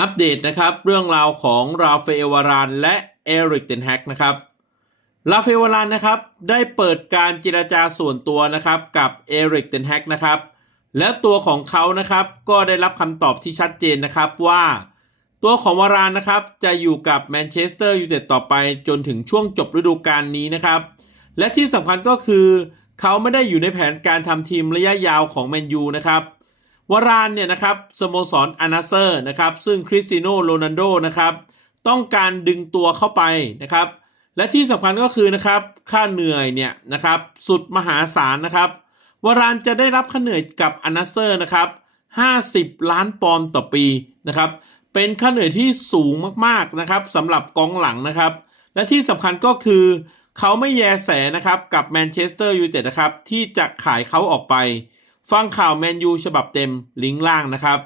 อัปเดตนะครับเรื่องราวของราฟเอลวารานและเอริกเทนแฮกนะครับราฟเอลวารานนะครับได้เปิดการเจรจาส่วนตัวนะครับกับเอริกเทนแฮกนะครับแล้วตัวของเขานะครับก็ได้รับคำตอบที่ชัดเจนนะครับว่า ตัวของวารานนะครับจะอยู่กับแมนเชสเตอร์ยูไนเต็ดต่อไปจนถึงช่วงจบฤดูกาลนี้นะครับ และที่สำคัญก็คือ เขาไม่ได้อยู่ในแผนการทำทีมระยะยาวของแมนยูนะครับ วารานเนี่ยนะครับสโมสรอานาเซอร์นะครับซึ่งคริสติโนโรนัลโดนะครับต้องการดึงตัวเข้าไปนะครับและที่สำคัญก็คือนะครับค่าเหนื่อยเนี่ยนะครับสุดมหาศาลนะครับวารานจะได้รับค่าเหนื่อยกับอานาเซอร์นะครับ50 ล้านปอนด์ต่อปีนะครับเป็นค่าเหนื่อยที่สูงมากๆนะครับสำหรับกองหลังนะครับ และที่สำคัญก็คือเขาไม่แยแสนะครับกับแมนเชสเตอร์ยูไนเต็ดนะครับที่จะขายเขาออกไป ฟังข่าวแมนยูฉบับเต็มลิงก์ล่างนะครับ